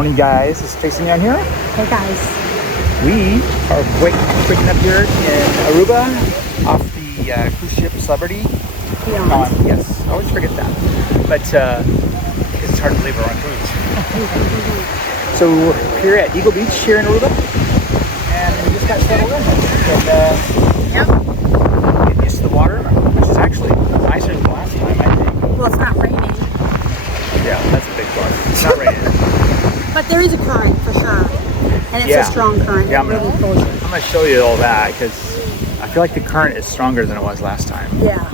Morning, guys. It's Tracy down here. Hey, guys. We are waking up here in Aruba off the cruise ship Celebrity. Yes, I always forget that. But it's hard to believe we're on cruise. So we're here at Eagle Beach here in Aruba. And we just got settled in. And get used to the water, which is actually nicer than the last time, I think. Well, it's not raining. Yeah, that's a big plus. It's not raining. But there is a current for sure. And it's a strong current. Yeah, I'm gonna show you all that because I feel like the current is stronger than it was last time. Yeah.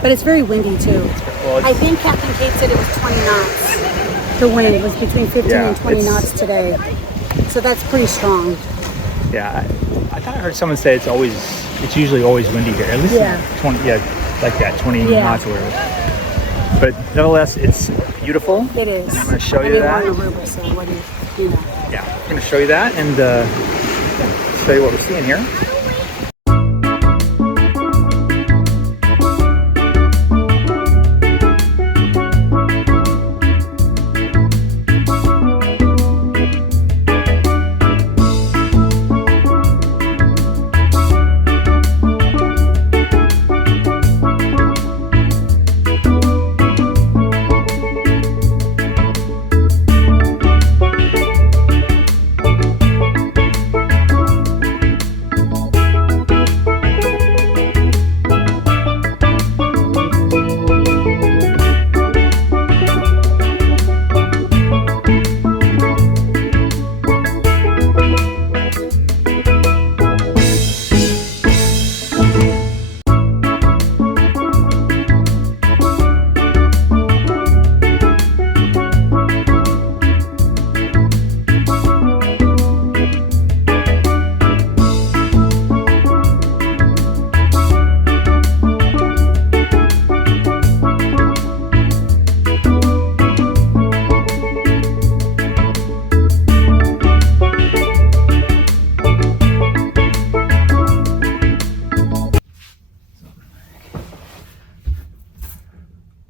But it's very windy too. Well, I think Captain Kate said it was 20 knots. The wind was between 15 and 20 knots today. So that's pretty strong. Yeah. I thought I heard someone say it's usually always windy here. At least 20, like that, 20 knots or whatever. But nevertheless, it's beautiful. It is. And I'm going to show you that. Aruba, so what do you know? Yeah, I'm going to show you that and show you what we're seeing here.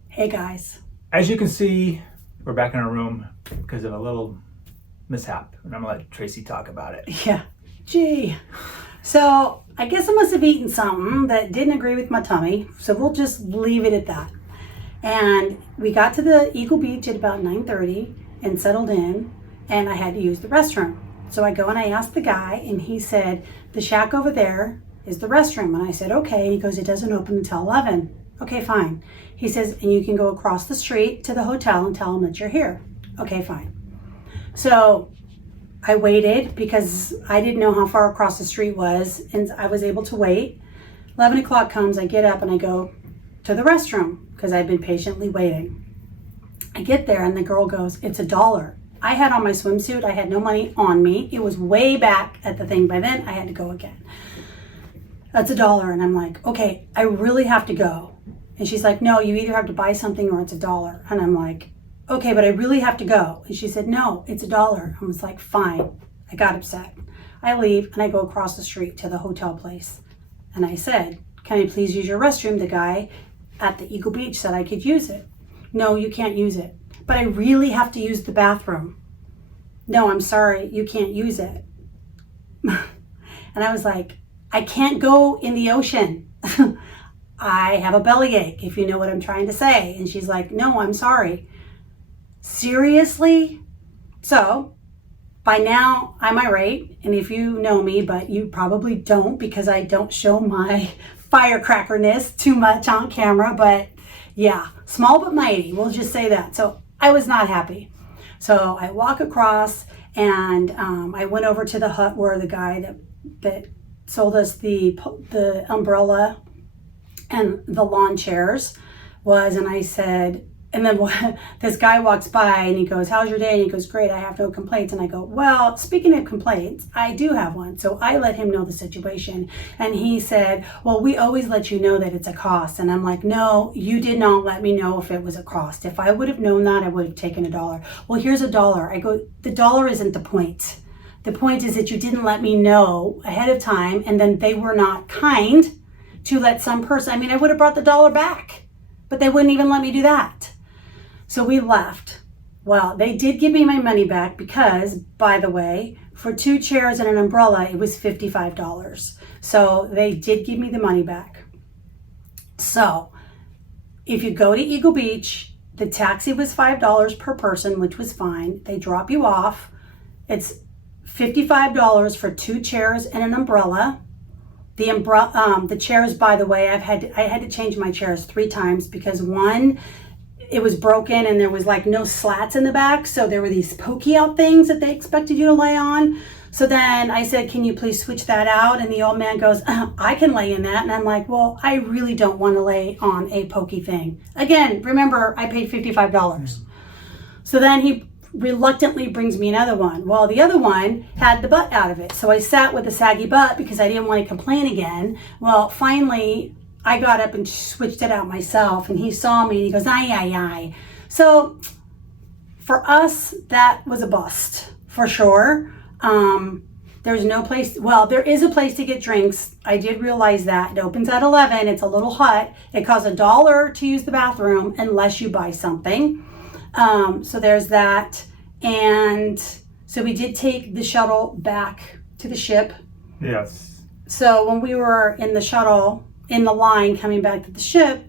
Hey, guys. As you can see, we're back in our room because of a little mishap. And I'm going to let Tracy talk about it. Yeah. Gee. So I guess I must have eaten something that didn't agree with my tummy. So we'll just leave it at that. And we got to the Eagle Beach at about 9:30 and settled in. And I had to use the restroom. So I go and I asked the guy and he said, the shack over there is the restroom. And I said, okay. He goes, it doesn't open until 11. Okay, fine. He says, and you can go across the street to the hotel and tell them that you're here. Okay, fine. So I waited because I didn't know how far across the street was, and I was able to wait. 11 o'clock comes, I get up and I go to the restroom because I've been patiently waiting. I get there and the girl goes, it's $1. I had on my swimsuit. I had no money on me. It was way back at the thing. By then I had to go again. That's $1. And I'm like, okay, I really have to go. And she's like, no, you either have to buy something or it's $1. And I'm like, okay, but I really have to go. And she said, no, it's $1. I was like, fine. I got upset. I leave and I go across the street to the hotel place. And I said, can I please use your restroom? The guy at the Eagle Beach said I could use it. No, you can't use it. But I really have to use the bathroom. No, I'm sorry, you can't use it. And I was like, I can't go in the ocean. I have a bellyache, if you know what I'm trying to say. And she's like, no, I'm sorry. Seriously? So by now I'm irate. And if you know me, but you probably don't because I don't show my firecrackerness too much on camera. But yeah, small but mighty. We'll just say that. So I was not happy. So I walk across and I went over to the hut where the guy that sold us the umbrella and the lawn chairs was, and I said, and then this guy walks by and he goes, how's your day? And he goes, great, I have no complaints. And I go, well, speaking of complaints, I do have one. So I let him know the situation. And he said, well, we always let you know that it's a cost. And I'm like, no, you did not let me know if it was a cost. If I would have known that, I would have taken $1. Well, here's $1. I go, the $1 isn't the point. The point is that you didn't let me know ahead of time, and then they were not kind to let some person, I mean, I would have brought the $1 back, but they wouldn't even let me do that. So we left. Well, they did give me my money back because, by the way, for 2 chairs and an umbrella, it was $55. So they did give me the money back. So if you go to Eagle Beach, the taxi was $5 per person, which was fine. They drop you off. It's $55 for 2 chairs and an umbrella. The chairs, by the way, I had to change my chairs 3 times because one, it was broken and there was like no slats in the back. So there were these pokey out things that they expected you to lay on. So then I said, can you please switch that out? And the old man goes, I can lay in that. And I'm like, well, I really don't want to lay on a pokey thing. Again, remember, I paid $55. So then he reluctantly brings me another one. Well, the other one had the butt out of it. So I sat with a saggy butt because I didn't want to complain again. Well, finally, I got up and switched it out myself, and he saw me and he goes, aye, aye, aye. So for us, that was a bust for sure. There's no place, well, there is a place to get drinks. I did realize that. It opens at 11. It's a little hut. It costs $1 to use the bathroom unless you buy something. So there's that. And so we did take the shuttle back to the ship. Yes. So when we were in the shuttle, in the line coming back to the ship,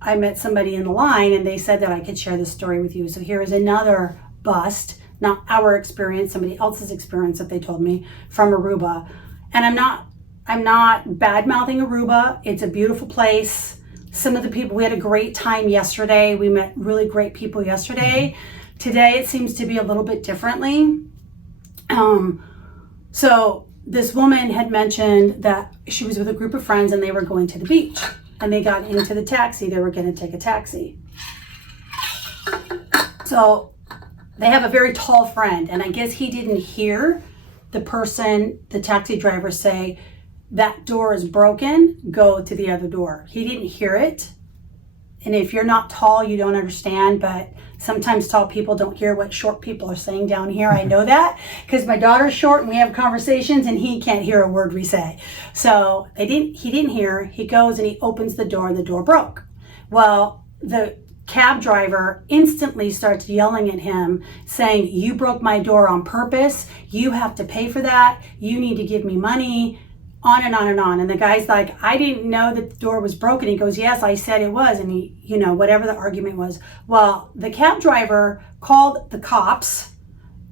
I met somebody in the line and they said that I could share this story with you. So here is another bust, not our experience, somebody else's experience that they told me from Aruba. And I'm not bad-mouthing Aruba. It's a beautiful place. Some of the people, we had a great time yesterday. We met really great people yesterday. Today it seems to be a little bit differently. So this woman had mentioned that she was with a group of friends and they were going to the beach and they got into the taxi. They were going to take a taxi. So they have a very tall friend, and I guess he didn't hear the taxi driver say, that door is broken, go to the other door. He didn't hear it. And if you're not tall, you don't understand, but sometimes tall people don't hear what short people are saying down here. I know that because my daughter's short and we have conversations and he can't hear a word we say. So he didn't hear. He goes and he opens the door and the door broke. Well, the cab driver instantly starts yelling at him saying, you broke my door on purpose. You have to pay for that. You need to give me money. On and on and on. And the guy's like, I didn't know that the door was broken. He goes, yes, I said it was. And he, whatever the argument was. Well, the cab driver called the cops.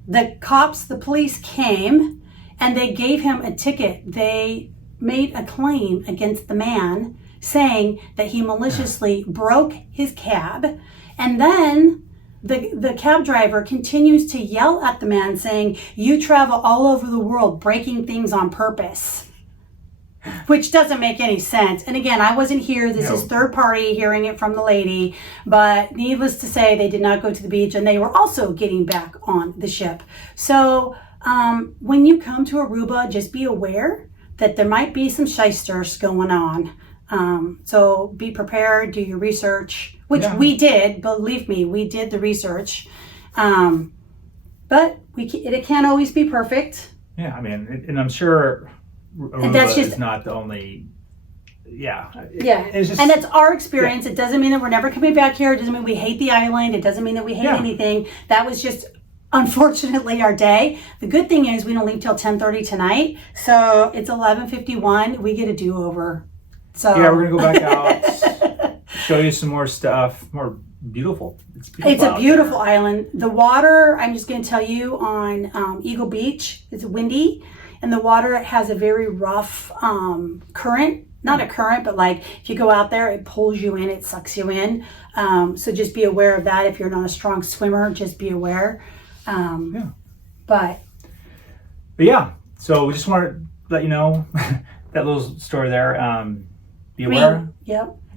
The police came and they gave him a ticket. They made a claim against the man saying that he maliciously broke his cab. And then the cab driver continues to yell at the man saying, you travel all over the world breaking things on purpose. Which doesn't make any sense. And again, I wasn't here. This is third party hearing it from the lady. But needless to say, they did not go to the beach and they were also getting back on the ship. So when you come to Aruba, just be aware that there might be some shysters going on. So be prepared, do your research, which we did. Believe me, we did the research. But it can't always be perfect. Yeah, I mean, and I'm sure Aruba and that's just, is not the only, It's just, and that's our experience. It doesn't mean that we're never coming back here. It doesn't mean we hate the island. It doesn't mean that we hate anything. That was just, unfortunately, our day. The good thing is we don't leave till 10:30 tonight. So it's 11:51. We get a do-over. So yeah, we're going to go back out, show you some more stuff, more beautiful. It's a beautiful island. The water, I'm just going to tell you, on Eagle Beach, it's windy. And the water has a very rough current. Not a current, but like if you go out there, it pulls you in, it sucks you in. So just be aware of that. If you're not a strong swimmer, just be aware. But yeah, so we just want to let you know that little story there. Be aware.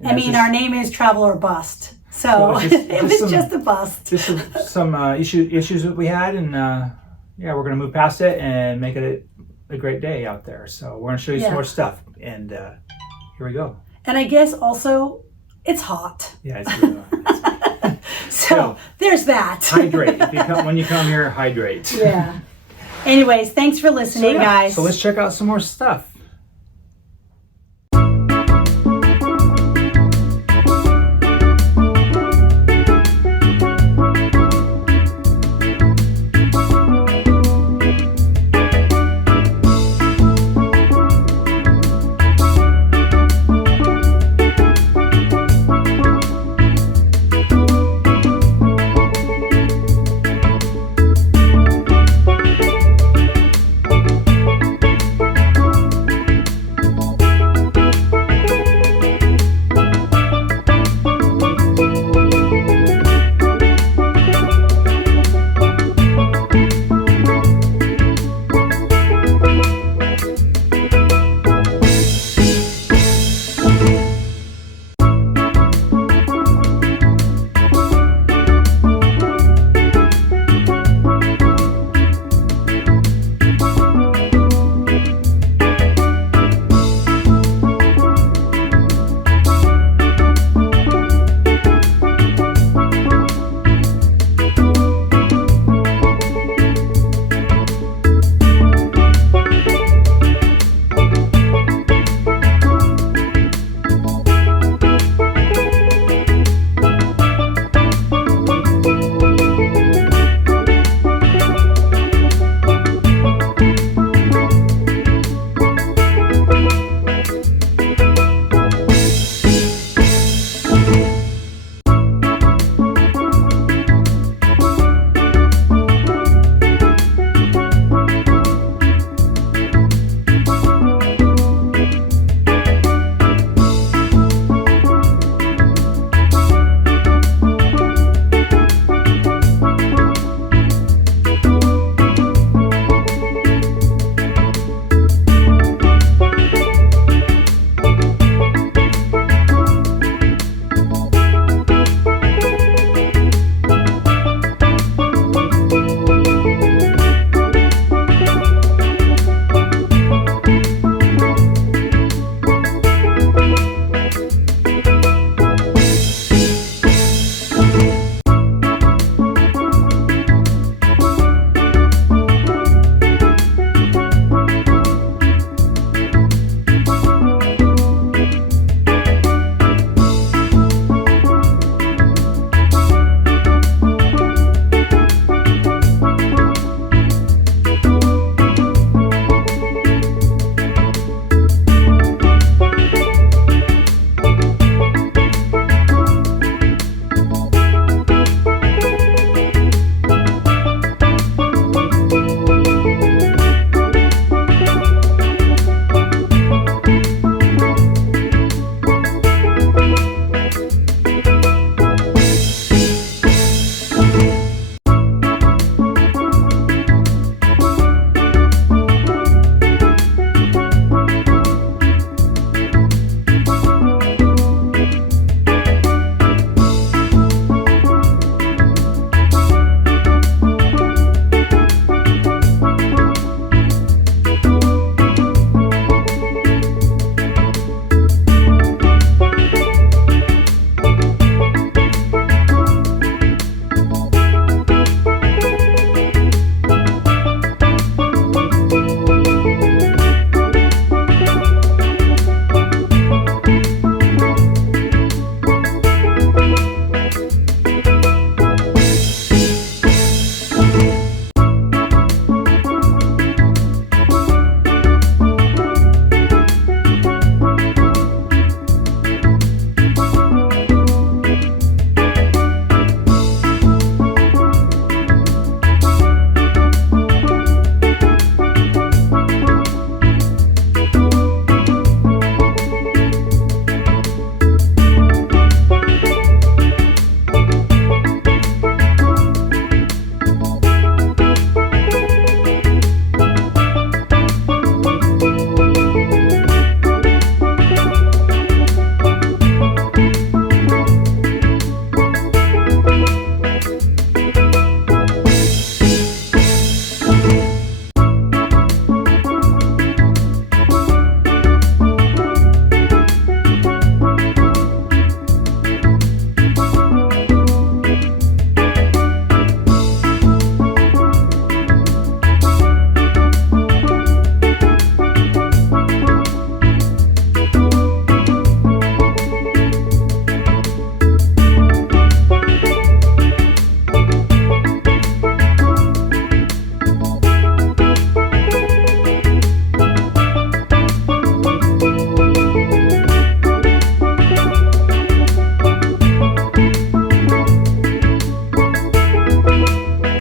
I mean, our name is Travel or Bust. So it was just a bust. Just some issues that we had, and we're going to move past it and make it a great day out there. So we're going to show you some more stuff, and here we go. And I guess also it's hot. Yeah, it's really hot. So there's that. Hydrate. When you come here, hydrate. Yeah. Anyways, thanks for listening, guys. So let's check out some more stuff.